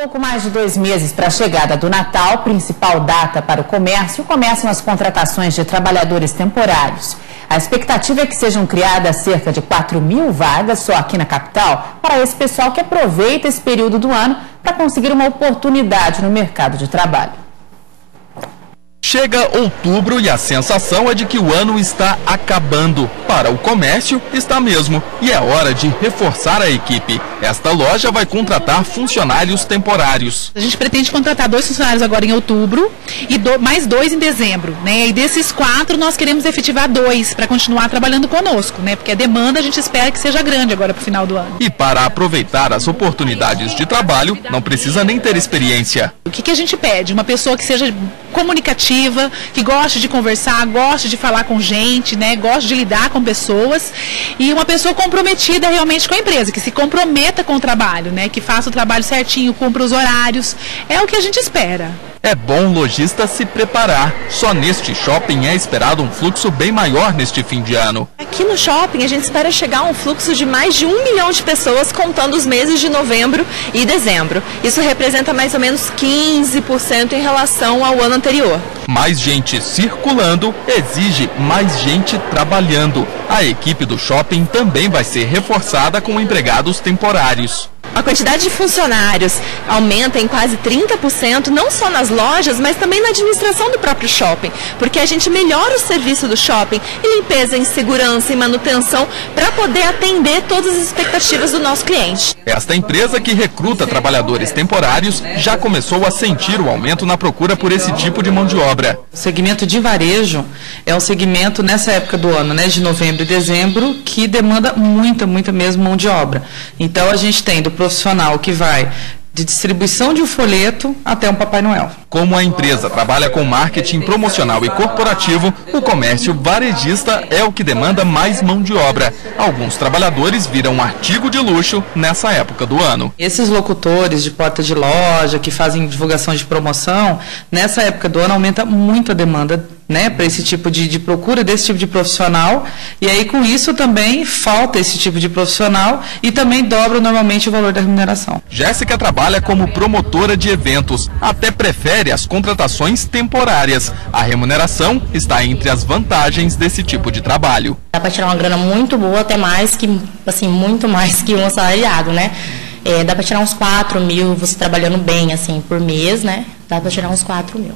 Pouco mais de 2 meses para a chegada do Natal, principal data para o comércio, começam as contratações de trabalhadores temporários. A expectativa é que sejam criadas cerca de 4.000 vagas só aqui na capital para esse pessoal que aproveita esse período do ano para conseguir uma oportunidade no mercado de trabalho. Chega outubro e a sensação é de que o ano está acabando. Para o comércio, está mesmo. E é hora de reforçar a equipe. Esta loja vai contratar funcionários temporários. A gente pretende contratar 2 funcionários agora em outubro e mais 2 em dezembro, né? E desses 4 nós queremos efetivar 2 para continuar trabalhando conosco, né? Porque a demanda a gente espera que seja grande agora para o final do ano. E para aproveitar as oportunidades de trabalho, não precisa nem ter experiência. O que a gente pede? Uma pessoa que seja comunicativa, que goste de conversar, goste de falar com gente, né? Goste de lidar com pessoas, e uma pessoa comprometida realmente com a empresa, que se comprometa com o trabalho, né? Que faça o trabalho certinho, cumpra os horários. É o que a gente espera. É bom o lojista se preparar. Só neste shopping é esperado um fluxo bem maior neste fim de ano. Aqui no shopping a gente espera chegar a um fluxo de mais de 1 milhão de pessoas, contando os meses de novembro e dezembro. Isso representa mais ou menos 15% em relação ao ano anterior. Mais gente circulando exige mais gente trabalhando. A equipe do shopping também vai ser reforçada com empregados temporários. A quantidade de funcionários aumenta em quase 30%, não só nas lojas, mas também na administração do próprio shopping, porque a gente melhora o serviço do shopping em limpeza, em segurança, em manutenção, para poder atender todas as expectativas do nosso cliente. Esta empresa, que recruta trabalhadores temporários, já começou a sentir o aumento na procura por esse tipo de mão de obra. O segmento de varejo é um segmento nessa época do ano, né, de novembro e dezembro, que demanda muita mesmo mão de obra. Então a gente tem do profissional que vai de distribuição de um folheto até um Papai Noel. Como a empresa trabalha com marketing promocional e corporativo, o comércio varejista é o que demanda mais mão de obra. Alguns trabalhadores viram um artigo de luxo nessa época do ano. Esses locutores de porta de loja, que fazem divulgação de promoção, nessa época do ano aumenta muito a demanda, né, para esse tipo de procura desse tipo de profissional, e aí com isso também falta esse tipo de profissional e também dobra normalmente o valor da remuneração. Jéssica trabalha como promotora de eventos, até prefere as contratações temporárias. A remuneração está entre as vantagens desse tipo de trabalho. Dá para tirar uma grana muito boa, até mais que, assim, muito mais que um assalariado, né? Dá para tirar uns 4 mil, você trabalhando bem, assim, por mês, né? Dá para tirar uns 4 mil.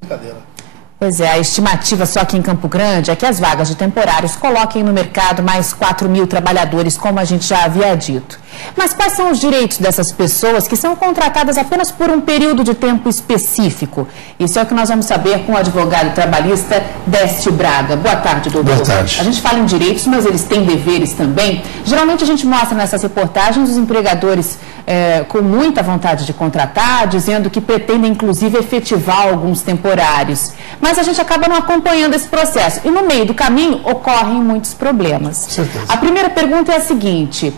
Brincadeira. Pois é, a estimativa só aqui em Campo Grande é que as vagas de temporários coloquem no mercado mais 4.000 trabalhadores, como a gente já havia dito. Mas quais são os direitos dessas pessoas que são contratadas apenas por um período de tempo específico? Isso é o que nós vamos saber com o advogado trabalhista Décio Braga. Boa tarde, doutor. Boa tarde. A gente fala em direitos, mas eles têm deveres também. Geralmente a gente mostra nessas reportagens os empregadores com muita vontade de contratar, dizendo que pretendem inclusive efetivar alguns temporários. Mas a gente acaba não acompanhando esse processo. E no meio do caminho ocorrem muitos problemas. Certeza. A primeira pergunta é a seguinte: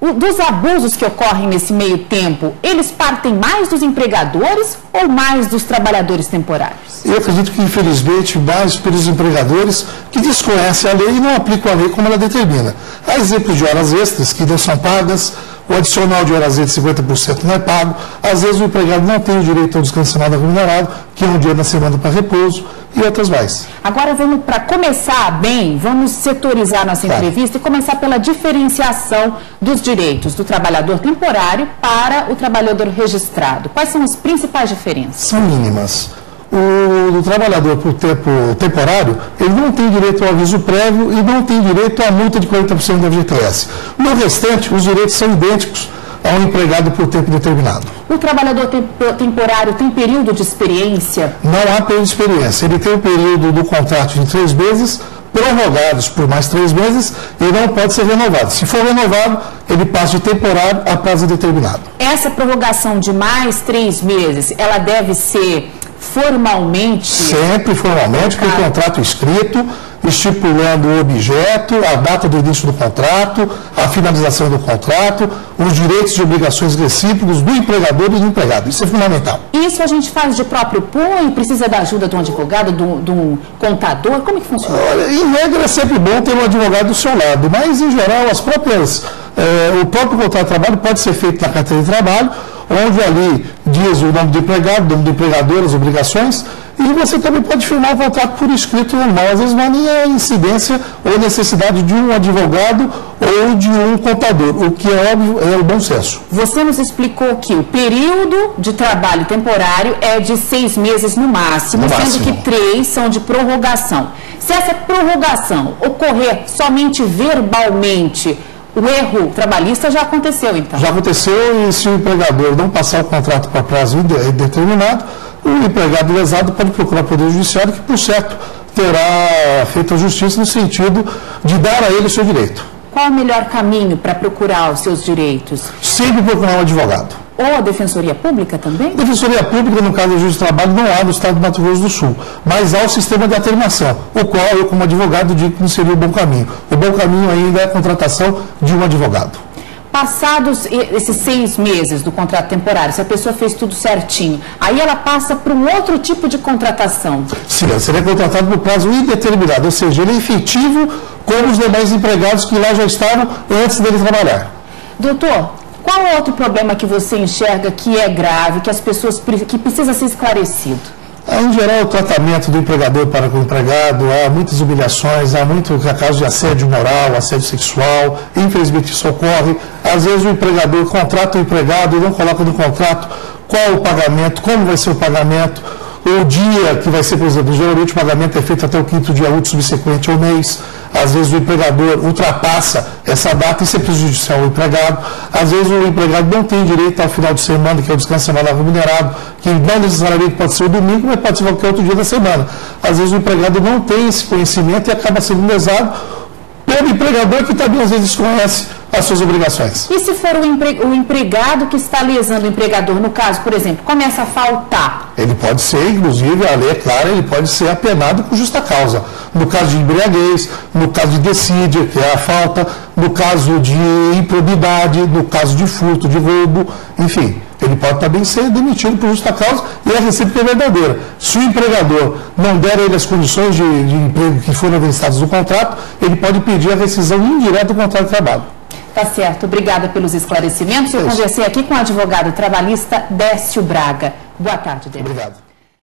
dos abusos que ocorrem nesse meio tempo, eles partem mais dos empregadores ou mais dos trabalhadores temporários? Eu acredito que, infelizmente, mais pelos empregadores que desconhecem a lei e não aplicam a lei como ela determina. Há exemplos de horas extras que não são pagas, o adicional de horas extras de 50% não é pago, às vezes o empregado não tem o direito ao descanso semanal remunerado, que é um dia na semana para repouso, e outras mais. Agora, para começar bem, vamos setorizar nossa entrevista e começar pela diferenciação dos direitos do trabalhador temporário para o trabalhador registrado. Quais são as principais diferenças? São mínimas. O trabalhador por tempo temporário, ele não tem direito ao aviso prévio e não tem direito à multa de 40% da FGTS. No restante, os direitos são idênticos ao empregado por tempo determinado. O trabalhador temporário tem período de experiência? Não há período de experiência. Ele tem o período do contrato de 3 meses, prorrogados por mais 3 meses, e não pode ser renovado. Se for renovado, ele passa de temporário a prazo determinado. Essa prorrogação de mais 3 meses, ela deve ser formalmente? Sempre formalmente, com o contrato escrito, estipulando o objeto, a data do início do contrato, a finalização do contrato, os direitos e obrigações recíprocos do empregador e do empregado. Isso é fundamental. Isso a gente faz de próprio punho? Precisa da ajuda de um advogado, de um contador? Como é que funciona? Olha, em regra é sempre bom ter um advogado do seu lado, mas em geral o próprio contrato de trabalho pode ser feito na carteira de trabalho onde ali diz o nome do empregado, o nome do empregador, as obrigações, e você também pode firmar um contrato por escrito normal. Às vezes não há nem a incidência ou necessidade de um advogado ou de um contador, o que é óbvio, é o bom senso. Você nos explicou que o período de trabalho temporário é de 6 meses no máximo, sendo que 3 são de prorrogação. Se essa prorrogação ocorrer somente verbalmente, o erro trabalhista já aconteceu, então? Já aconteceu, e se o empregador não passar o contrato para prazo indeterminado, o empregado lesado pode procurar o Poder Judiciário, que, por certo, terá feito a justiça no sentido de dar a ele o seu direito. Qual o melhor caminho para procurar os seus direitos? Sempre procurar um advogado. Ou a Defensoria Pública também? Defensoria Pública, no caso do Juiz do Trabalho, não há no Estado do Mato Grosso do Sul, mas há o sistema de atermação, o qual eu, como advogado, digo que não seria o bom caminho. O bom caminho ainda é a contratação de um advogado. Passados esses 6 meses do contrato temporário, se a pessoa fez tudo certinho, aí ela passa para um outro tipo de contratação? Sim, ela seria contratado por prazo indeterminado, ou seja, ele é efetivo como os demais empregados que lá já estavam antes dele trabalhar. Doutor, qual outro problema que você enxerga que é grave, que as pessoas que precisa ser esclarecido? Em geral, o tratamento do empregador para com o empregado, há muitas humilhações, há muito caso de assédio moral, assédio sexual, infelizmente isso ocorre. Às vezes o empregador contrata o empregado e não coloca no contrato qual o pagamento, como vai ser o pagamento, o dia que vai ser, por exemplo, geralmente o pagamento é feito até o 5º dia útil subsequente ao mês. Às vezes o empregador ultrapassa essa data e isso é prejudicial ao empregado. Às vezes o empregado não tem direito ao final de semana, que é o descanso semanal remunerado, que não necessariamente pode ser o domingo, mas pode ser qualquer outro dia da semana. Às vezes o empregado não tem esse conhecimento e acaba sendo lesado pelo empregador, que também às vezes desconhece as suas obrigações. E se for o empregado que está lesando o empregador, no caso, por exemplo, começa a faltar? Ele pode ser, inclusive, a lei é clara, ele pode ser apenado por justa causa. No caso de embriaguez, no caso de dessídia, que é a falta, no caso de improbidade, no caso de furto, de roubo, enfim. Ele pode também ser demitido por justa causa e a recíproca é verdadeira. Se o empregador não der a ele as condições de emprego que foram listadas no contrato, ele pode pedir a rescisão indireta do contrato de trabalho. Tá certo. Obrigada pelos esclarecimentos. Eu conversei aqui com o advogado trabalhista Décio Braga. Boa tarde, Décio. Obrigado.